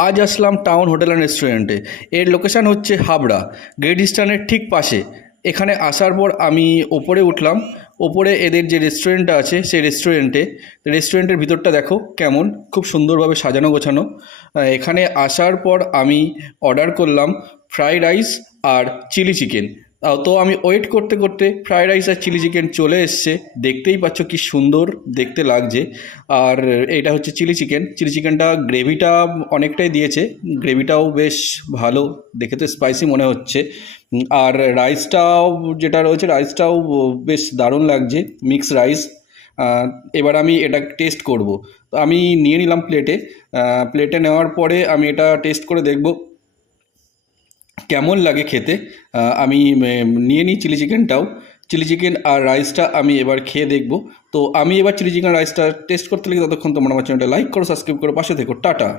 আজ আসলাম town hotel and রেস্টুরেন্টে। এর লোকেশান হচ্ছে হাবড়া, গ্রেট ইস্টার্নের ঠিক পাশে। এখানে আসার পর আমি ওপরে উঠলাম। ওপরে এদের যে রেস্টুরেন্টটা আছে সেই রেস্টুরেন্টের ভিতরটা দেখো কেমন, খুব সুন্দরভাবে সাজানো গোছানো। এখানে আসার পর আমি অর্ডার করলাম ফ্রাইড রাইস আর চিলি চিকেন। তো আমি ওয়েট করতে করতে ফ্রাইড রাইস আর চিলি চিকেন চলে এসছে। দেখতেই পাচ্ছ কি সুন্দর দেখতে লাগছে। আর এটা হচ্ছে চিলি চিকেন। চিলি চিকেনটা গ্রেভিটা অনেকটাই দিয়েছে, গ্রেভিটাও বেশ ভালো, দেখে তো স্পাইসি মনে হচ্ছে। আর রাইসটাও যেটা রয়েছে রাইসটাও বেশ দারুণ লাগছে, মিক্স রাইস। এবার আমি এটা টেস্ট করব। তো আমি নিয়ে নিলাম প্লেটে। প্লেটে নেওয়ার পরে আমি এটা টেস্ট করে দেখব কেমন লাগে খেতে। আমি নিয়ে নিই চিলি চিকেনটাও। চিলি চিকেন আর রাইসটা আমি এবার খেয়ে দেখব। তো আমি এবার চিলি চিকেন রাইসটা টেস্ট করতে লাগি, ততক্ষণ তোমরা আমার চ্যানেলটা লাইক করো, সাবস্ক্রাইব করো, পাশে থেকো। টাটা।